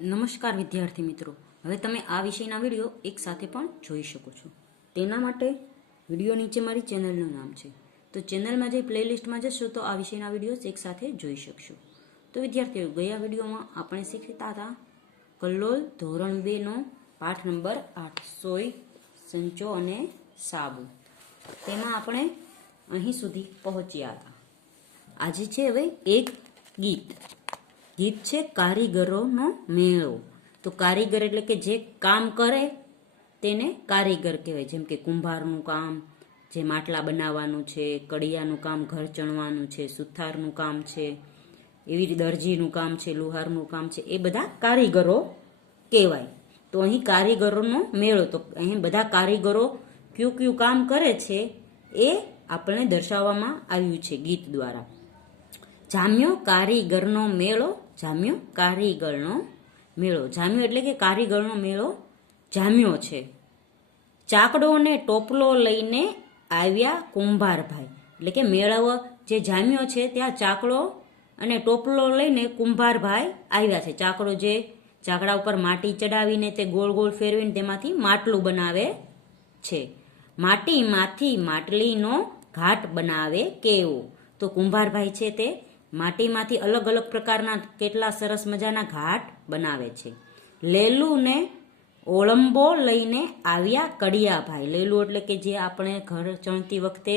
નમસ્કાર વિદ્યાર્થી મિત્રો, હવે તમે આ વિષયના વિડીયો એક સાથે પણ જોઈ શકો છો. તેના માટે વિડીયો નીચે મારી ચેનલનું નામ છે, તો ચેનલમાં જઈ પ્લેલિસ્ટમાં જશો તો આ વિષયના વિડીયો એક સાથે જોઈ શકશો. તો વિદ્યાર્થીઓ, ગયા વિડીયોમાં આપણે શીખતા હતા કલ્લોલ ધોરણ 2 નો પાઠ નંબર 8 સોય, સંચો અને સાબુ. તેમાં આપણે અહીં સુધી પહોંચ્યા હતા. આજે છે હવે એક ગીત છે કારીગરોનો મેળો. તો કારીગર એટલે કે જે કામ કરે તેને કારીગર કહેવાય. જેમ કે કુંભારનું કામ, જે માટલા બનાવવાનું છે, કડિયાનું કામ, ઘર ચણવાનું છે, સુથારનું કામ છે, એવી રીતે દરજીનું કામ છે, લુહારનું કામ છે, એ બધા કારીગરો કહેવાય. તો અહીં કારીગરોનો મેળો, તો અહીં બધા કારીગરો કયું કામ કરે છે એ આપણને દર્શાવવામાં આવ્યું છે ગીત દ્વારા. જામ્યો કારીગરનો મેળો, જામ્યો કારીગરનો મેળો. જામ્યો એટલે કે કારીગરનો મેળો જામ્યો છે. ચાકડો ને ટોપલો લઈને આવ્યા કુંભારભાઈ. એટલે કે મેળો જે જામ્યો છે ત્યાં ચાકડો અને ટોપલો લઈને કુંભારભાઈ આવ્યા છે. ચાકડો જે ચાકડા ઉપર માટી ચડાવીને તે ગોળ ગોળ ફેરવીને તેમાંથી માટલું બનાવે છે. માટીમાંથી માટલીનો ઘાટ બનાવે કેવો. તો કુંભારભાઈ છે તે માટીમાંથી અલગ અલગ પ્રકારના કેટલા સરસ મજાના ઘાટ બનાવે છે. લેલું ને ઓળંબો લઈને આવ્યા કડિયાભાઈ. લેલું એટલે કે જે આપણે ઘર ચણતી વખતે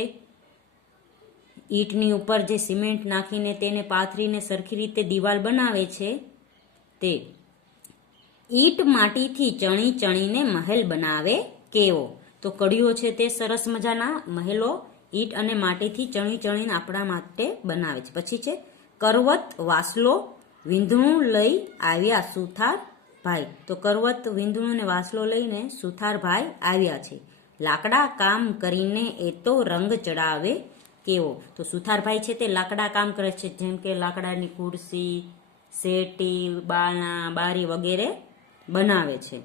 ઈંટની ઉપર જે સિમેન્ટ નાખીને તેને પાથરીને સરખી રીતે દિવાલ બનાવે છે તે. ઈંટ માટીથી ચણી ચણીને મહેલ બનાવે કેવો. તો કડીઓ છે તે સરસ મજાના મહેલો ઈંટ અને માટીથી ચણી ચણીને આપણા માટે બનાવે છે. પછી છે કરવત વાસલો વીંધણું લઈ આવ્યા સુથારભાઈ. તો કરવત, વીંધણું ને વાસલો લઈને સુથારભાઈ આવ્યા છે. લાકડા કામ કરીને એ તો રંગ ચડાવે કેવો. તો સુથારભાઈ છે તે લાકડા કામ કરે છે, જેમ કે લાકડાની ખુરશી, શેટી, બારણા, બારી વગેરે બનાવે છે.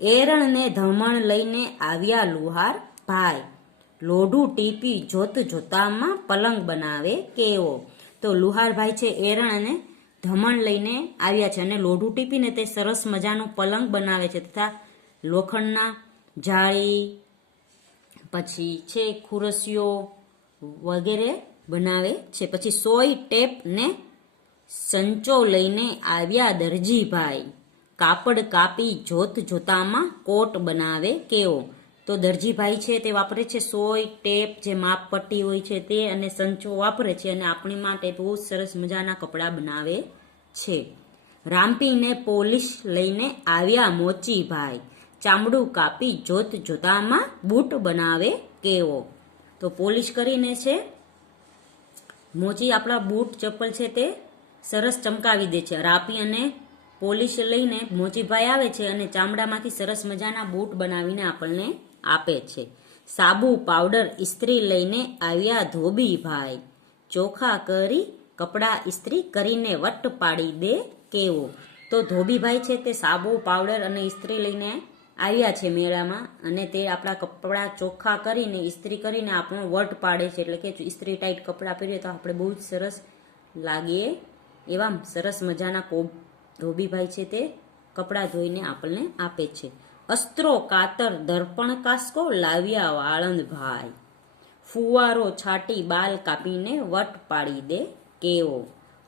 એરણ ને ધમણ લઈને આવ્યા લુહાર ભાઈ. લોઢું ટીપી જોત જોતામાં પલંગ બનાવે કેવો. તો લુહારભાઈ છે એરણ અને ધમણ લઈને આવ્યા છે અને લોઢું ટીપીને તે સરસ મજાનો પલંગ બનાવે છે તથા લોખંડના જાળી, પછી છે ખુરશીઓ વગેરે બનાવે છે. પછી સોય, ટેપ ને સંચો લઈને આવ્યા દરજીભાઈ. કાપડ કાપી જોત જોતામાં કોટ બનાવે કેવો. તો દરજીભાઈ છે તે વાપરે છે સોય, ટેપ, જે માપ પટ્ટી હોય છે તે, અને સંચો વાપરે છે અને આપણી માટે બહુ સરસ મજાના કપડાં બનાવે છે. રામપીને પોલીસ લઈને આવ્યા મોચીભાઈ. ચામડું કાપી જોત જોતામાં બૂટ બનાવે કેવો. તો પોલીસ કરીને છે મોચી આપણા બૂટ ચપ્પલ છે તે સરસ ચમકાવી દે છે. રાપી અને પોલીસ લઈને મોચીભાઈ આવે છે અને ચામડામાંથી સરસ મજાના બૂટ બનાવીને આપણને આપે છે. સાબુ, પાવડર, ઇસ્ત્રી લઈને આવ્યા ધોબીભાઈ. ચોખા કરી કપડા ઇસ્ત્રી કરીને વટ પાડી દે કેવો. તો ધોબીભાઈ છે તે સાબુ, પાવડર અને ઇસ્ત્રી લઈને આવ્યા છે મેળામાં અને તે આપણા કપડા ચોખ્ખા કરીને ઇસ્ત્રી કરીને આપણો વટ પાડે છે. એટલે કે ઇસ્ત્રી ટાઈટ કપડાં પહેરીએ તો આપણે બહુ જ સરસ લાગીએ એવા સરસ મજાના ધોબીભાઈ છે તે કપડાં ધોઈને આપણને આપે છે. અસ્ત્રો, કાતર, દર્પણ, કાસ્કો લાવ્યા વાળંદભાઈ. ફુવારો છાટી બાલ કાપીને વટ પાડી દે કેવો.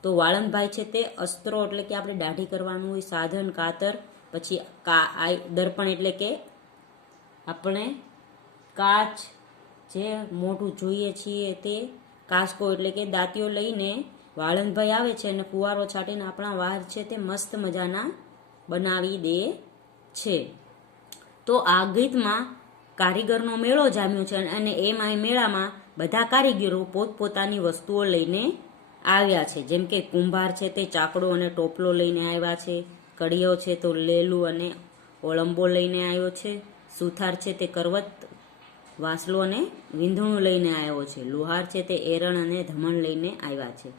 તો વાળંદભાઈ છે તે અસ્ત્રો એટલે કે આપણે દાઢી કરવાનું હોય સાધન, કાતર, પછી દર્પણ એટલે કે આપણે કાચ જે મોઢું જોઈએ છીએ તે, કાસ્કો એટલે કે દાંતીઓ લઈને વાળંદભાઈ આવે છે અને ફુવારો છાટીને આપણા વાળ છે તે મસ્ત મજાના બનાવી દે છે. તો આ ગીતમાં કારીગરનો મેળો જામ્યો છે અને એમાં મેળામાં બધા કારીગરો પોતપોતાની વસ્તુઓ લઈને આવ્યા છે. જેમ કે કુંભાર છે તે ચાકડો અને ટોપલો લઈને આવ્યા છે. કડીઓ છે તો લેલું અને ઓળંબો લઈને આવ્યો છે. સુથાર છે તે કરવત, વાસલો અને વીંધણું લઈને આવ્યો છે. લુહાર છે તે એરણ અને ધમણ લઈને આવ્યા છે.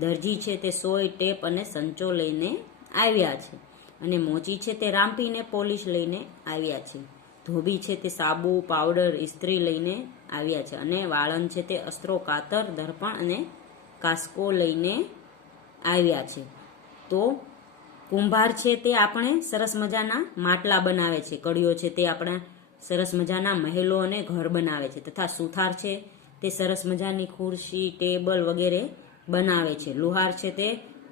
દરજી છે તે સોય, ટેપ અને સંચો લઈને આવ્યા છે. અને મોચી છે તે રામપીને પોલીસ લઈને આવ્યા છે. ધોબી છે તે સાબુ, પાવડર, ઇસ્ત્રી લઈને આવ્યા છે. અને વાળંદ છે તે અસ્ત્રો, કાતર, દર્પણ અને કાસ્કો લઈને આવ્યા છે. તો કુંભાર છે તે આપણે સરસ મજાના માટલા બનાવે છે, કડીઓ છે તે આપણા સરસ મજાના મહેલો અને ઘર બનાવે છે, તથા સુથાર છે તે સરસ મજાની ખુરશી, ટેબલ વગેરે બનાવે છે. લુહાર છે તે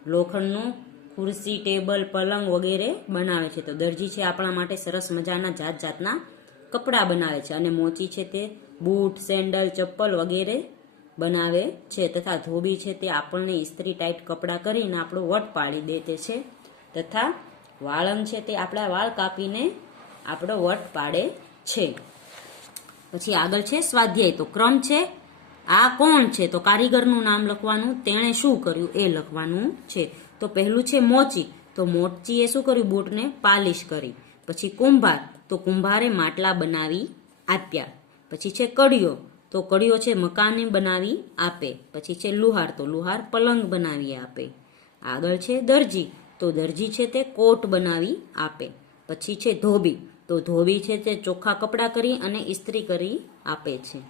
લોખંડનું ખુરશી, ટેબલ, પલંગ વગેરે બનાવે છે. તો દરજી છે આપણા માટે સરસ મજાના જાત જાતના કપડાં બનાવે છે. અને મોચી છે તે બૂટ, સેન્ડલ, ચપ્પલ વગેરે બનાવે છે. તથા ધોબી છે તે આપણને ઇસ્ત્રી ટાઈટ કપડાં કરીને આપણો વટ પાડી દે તે છે. તથા વાળંદ છે તે આપણા વાળ કાપીને આપણો વટ પાડે છે. પછી આગળ છે સ્વાધ્યાય. તો ક્રમ છે આ કોણ છે, તો કારીગરનું નામ લખવાનું, તેણે શું કર્યું એ લખવાનું છે. તો પહેલું છે મોચી. તો મોચીએ શું કર્યું, બૂટને પાલિશ કરી. પછી કુંભાર, તો કુંભારે માટલા બનાવી આપ્યા. પછી છે કડીઓ, તો કડીઓ છે મકાને બનાવી આપે. પછી છે લુહાર, તો લુહાર પલંગ બનાવી આપે. આગળ છે દરજી, તો દરજી છે તે કોટ બનાવી આપે. પછી છે ધોબી, તો ધોબી છે તે ચોખ્ખા કપડાં કરી અને ઇસ્ત્રી કરી આપે છે.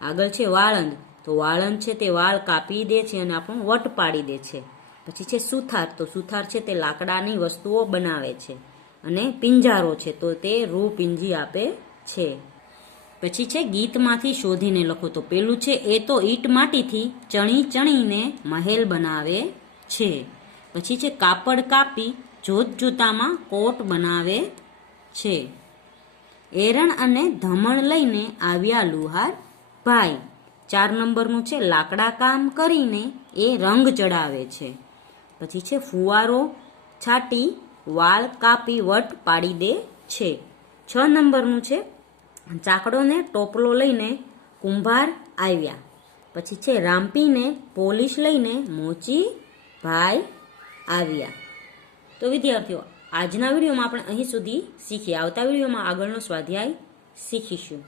આગળ છે વાળંદ, તો વાળંદ છે તે વાળ કાપી દે છે અને આપણું વટ પાડી દે છે. પછી છે સુથાર, તો સુથાર છે તે લાકડાની વસ્તુઓ બનાવે છે. અને પિંજારો છે તો તે રૂ પીંજી આપે છે. પછી છે ગીતમાંથી શોધીને લખો. તો પેલું છે એ તો ઈટ માટીથી ચણી ચણીને મહેલ બનાવે છે. પછી છે કાપડ કાપી જોત જોતામાં કોટ બનાવે છે. એરણ અને ધમણ લઈને આવ્યા લુહાર ભાઈ. 4 નંબરનું છે લાકડા કામ કરીને એ રંગ ચડાવે છે. પછી છે ફુવારો છાટી વાળ કાપી વટ પાડી દે છે. 6 નંબરનું છે ચાકડો ને ટોપલો લઈને કુંભાર આવ્યા. પછી છે રામપીને પોલીસ લઈને મોચી ભાઈ આવ્યા. તો વિદ્યાર્થીઓ, આજના વિડીયોમાં આપણે અહીં સુધી શીખ્યા. આવતા વિડીયોમાં આગળનો સ્વાધ્યાય શીખીશું.